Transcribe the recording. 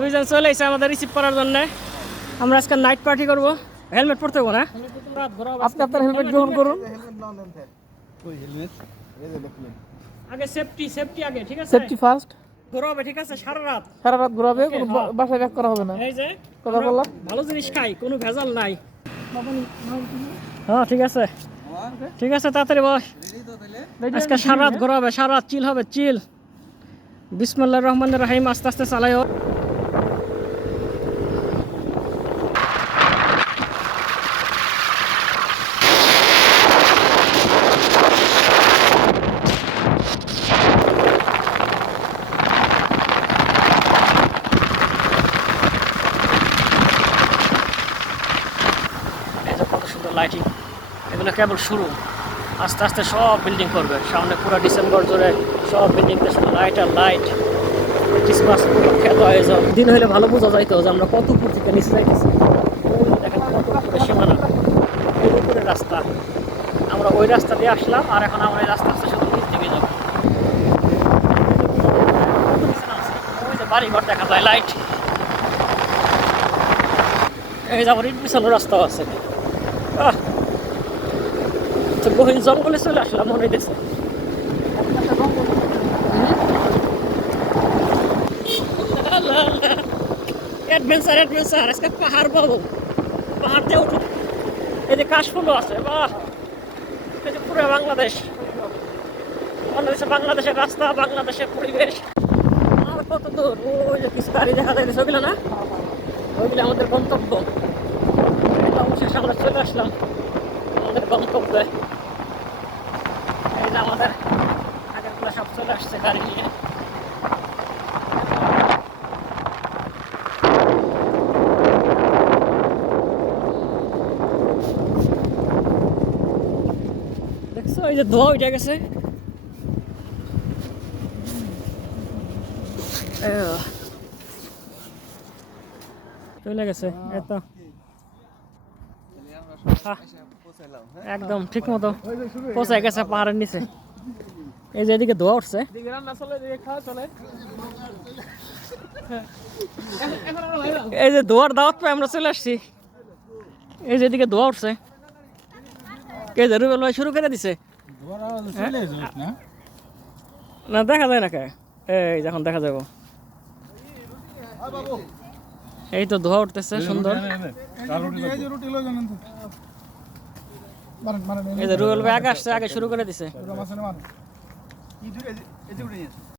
দুইজন চলে এসে আমাদের রিসিভ করার জন্য। আমরা আজকে নাইট পার্টি করব। হেলমেট পরতে হবে না? আপনি আপনার হেলমেট গ্রহণ করুন। আগে সেফটি আগে, ঠিক আছে? Safety first. ঘোরাবে, ঠিক আছে? সারা রাত ঘোরাবে, কোনো বাসায় ব্যাক করা হবে না। এই যে কথা বললাম, ভালো জিনিস খাই, কোনো ভেজাল নাই। হ্যাঁ ঠিক আছে, ঠিক আছে, তাড়াতাড়ি বস। আজকে সারা রাত ঘোরাবে, সারা রাত চিল হবে, চিল। বিসমিল্লাহির রহমানির রহিম। আস্তে আস্তে চালাইও। কত সুন্দর লাইটিং, এগুলো কেবল শুরু। আস্তে আস্তে সব বিল্ডিং করবে সামনে, পুরো ডিসেম্বর জুড়ে সব বিল্ডিং লাইট আর লাইট। ক্রিসমাস খ্যাত হয়ে যাও। দিন হলে ভালো বোঝা যাইতো যে আমরা কত উপর থেকে নিচে যাইতেছি। দেখেন কত উপরে সীমানা, ওই উপরে রাস্তা। আমরা ওই রাস্তা দিয়ে আসলাম, আর এখন আমরা এই রাস্তা আস্তে শুধু নিচ দিকে যাবো। ওই যে বাড়ি ঘর দেখা যায়, লাইট। এই যে আমার পিছনে রাস্তাও আছে। গহীন জঙ্গলে চলে আসলাম মনে হইতেছে। অ্যাডভেঞ্চার আজকে পাহাড় পাবো, পাহাড় দিয়ে উঠো। এই যে কাশফুলও আছে, বাহ। এই যে পুরো বাংলাদেশের রাস্তা, বাংলাদেশের পরিবেশ। আর কত দূর, ওই যে কিছু গাড়ি দেখা যায়, ওইগুলো না, ওইগুলো আমাদের গন্তব্য। অবশেষে আমরা চলে আসলাম আমাদের গন্তব্যে। এই যে আমাদের আগেরগুলো সব চলে আসছে গাড়ি নিয়ে। দেখছো এই যে ধোয়া উঠে গেছে। চলে গেছে এত একদম ঠিক মতো পৌঁছায় গেছে পাহাড়ের নিচে। এই যে এদিকে ধোয়া উঠছে, এই যে ধোয়ার দাওয়াত পাই আমরা চলে আসছি। এই যে এদিকে ধোয়া উঠছে, কে যে রুবেল ভাই শুরু করে দিছে না, দেখা যায় না কে? এই যখন দেখা যাবো, এই তো ধোয়া উঠতেছে সুন্দর। এই যে রুবেল ভাই আগে আসছে, আগে শুরু করে দিছে।